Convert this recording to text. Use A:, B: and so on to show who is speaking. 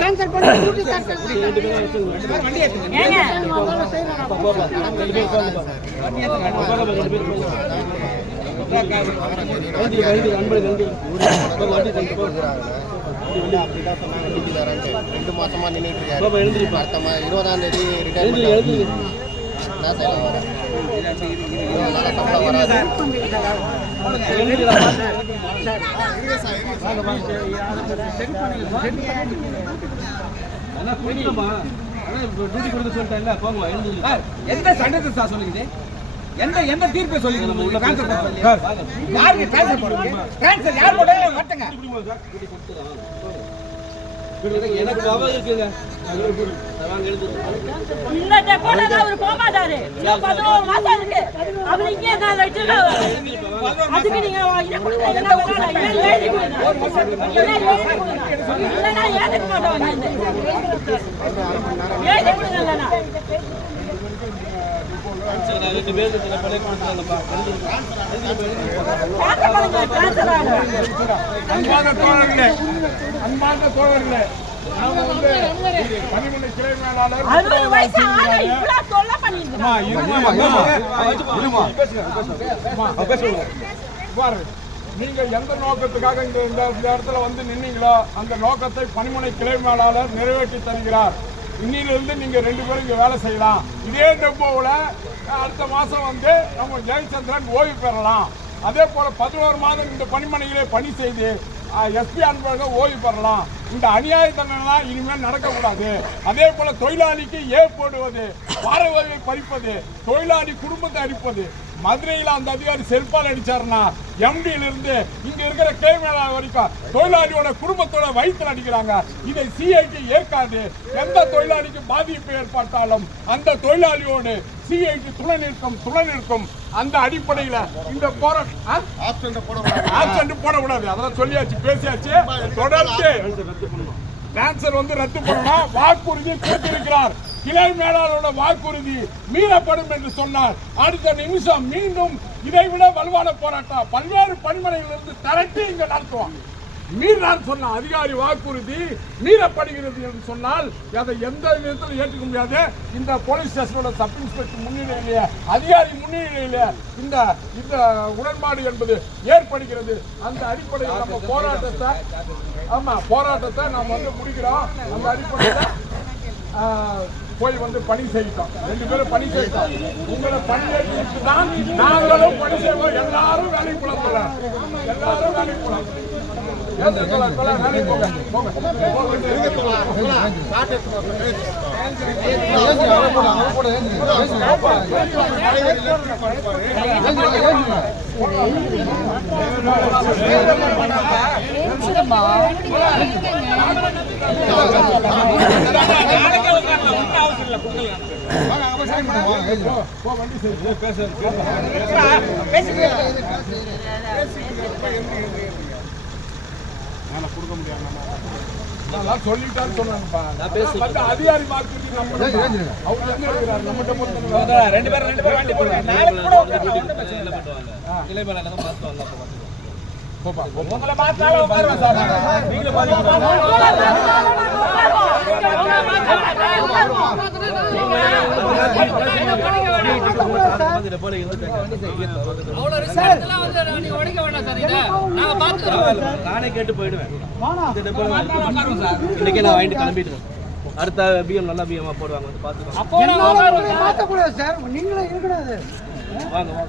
A: Cancel பண்ணுங்க
B: ரெண்டு மாசமா நின்றுட்டு இருக்காரு அடுத்த இருபதாம் தேதி என்ன
C: எந்த சட்டத்தை சார் சொல்லுங்க எந்த எந்த தீர்ப்பை சொல்லுங்க உங்களுக்கு ட்ரான்ஸ்ஃபர் யாருக்கு ட்ரான்ஸ்ஃபர் பண்ணுங்க ட்ரான்ஸ்ஃபர் யார் போட்டாலும் வரட்டுங்க
D: எனக்கு பவர் இருக்குங்க.
A: இந்த டெப்போல அவர் போக மாட்டாரு இன்னும் பதினோரு மாசம் இருக்கு. அவர் இங்கே தான் வச்சுட்டு அதுக்கு நீங்க இதை கொடுத்தா என்ன பண்ணலாம்? இதை எழுதி கொடுங்க. இதை எழுதி கொடுங்க.
E: அன்பான தோழர்களே அன்பான தோழர்களே நாம வந்து பணிமனை கிளை மேலாளர்
A: அறுபது வயசு ஆளை இவ்வளவு தொல்லை
E: நீங்க எந்த நோக்கத்துக்காக இந்த இடத்துல வந்து நின்னீங்களோ அந்த நோக்கத்தை பணிமனை கிளை மேலாளர் நிறைவேற்றி தருகிறார். இன்னிலிருந்து நீங்கள் ரெண்டு பேரும் இங்கே வேலை செய்யலாம். இதே டெம்போவில் அடுத்த மாதம் வந்து நம்ம ஜெயச்சந்திரன் ஓய்வு பெறலாம். அதே போல் பதினோரு மாதம் இந்த பணிமனையிலே பணி செய்து எஸ்பி அன்பழகன் ஓய்வு பெறலாம். இந்த அநியாய தண்டனைலாம் இனிமேல் நடக்கக்கூடாது. அதே போல் தொழிலாளிக்கு ஏ போடுவது பாரவகையை பறிப்பது தொழிலாளி குடும்பத்தை அடிப்பது மதுரையில் அந்த அதிகாரி செருப்பால் அடிச்சாருன்னா எம்டியில இருந்து இங்க இருக்கிற கிளை மேலாளர் வரைக்கும் தொழிலாளியோட குடும்பத்தோட வயிற்றுல அடிக்கிறாங்க. இதை சிஐடி ஏற்காது. எந்த தொழிலாளிக்கு பாதிப்பு ஏற்பட்டாலும் அந்த தொழிலாளியோடு சிஐடி துணை நிற்கும் துணை நிற்கும். அந்த அடிப்படையில இந்த போராட்டம் போடக்கூடாது. அதெல்லாம் சொல்லியாச்சு பேசியாச்சு. தொடர்ந்து டிரான்ஸ்ஃபர் வந்து ரத்து பண்ணணும் வாக்குறுதி கொடுத்திருக்கிறார். கிளை மேலாளரோட வாக்குறுதி மீறப்படும் என்று சொன்னார். அடுத்த நிமிஷம் மீண்டும் இதைவிட வலுவான போராட்டம் பல்வேறு பணிமனைகளிலிருந்து திரட்டி இங்க நடத்துவாங்க. மீறினார் சொன்ன அதிகாரி வாக்குறுதி மீறப்படுகிறது என்று சொன்னால் அதை எந்த விதத்தில் ஏற்றுக்க முடியாது. இந்த போலீஸ் ஸ்டேஷனோட சப் இன்ஸ்பெக்டர் முன்னிலையிலேயே அதிகாரி முன்னிலையிலே இந்த இந்த உடன்பாடு என்பது ஏற்படுகிறது. அந்த அடிப்படையில் நம்ம போராட்டத்தை ஆமா போராட்டத்தை நாம் வந்து முடிக்கிறோம். அந்த அடிப்படையில் போய் வந்து பணி செய்தோம் ரெண்டு பேரும் பணி செய்தோம் உங்களை பணி செய்யிட்டு தான் நாங்களும் பணி செய்வோம். எல்லாரும் வேலைக்கு போலாம் எல்லாரும் வேலைக்கு போலாம் ஏத்துக்கலாம், செய்யுங்க. பேச நான் சொல்லிட்டான்னு சொன்னாங்கப்பா. அதிகாரி வாக்குறுதி நம்ம
C: ரெண்டு பேரும் ரெண்டு பேரும் வண்டி போடுங்க நாளைக்கு கூட உட்காரலாம், ஒண்ணும் பிரச்சனை இல்லை.
D: இலை மேல பார்த்து வரலாம்
E: போப்பா. உங்களை பார்த்தாலும். நீங்களும்
D: நானே கேட்டு போயிடுவேன் இந்த நான் வாங்கிட்டு கிளம்பிடுவேன் அடுத்த பிஎம் நல்லா பிஎம்மா போடுவாங்க வந்து பார்த்துக்கோங்க
F: மாற்றக்கூடாது சார் இருக்கக்கூடாது
D: வாங்க வாங்க.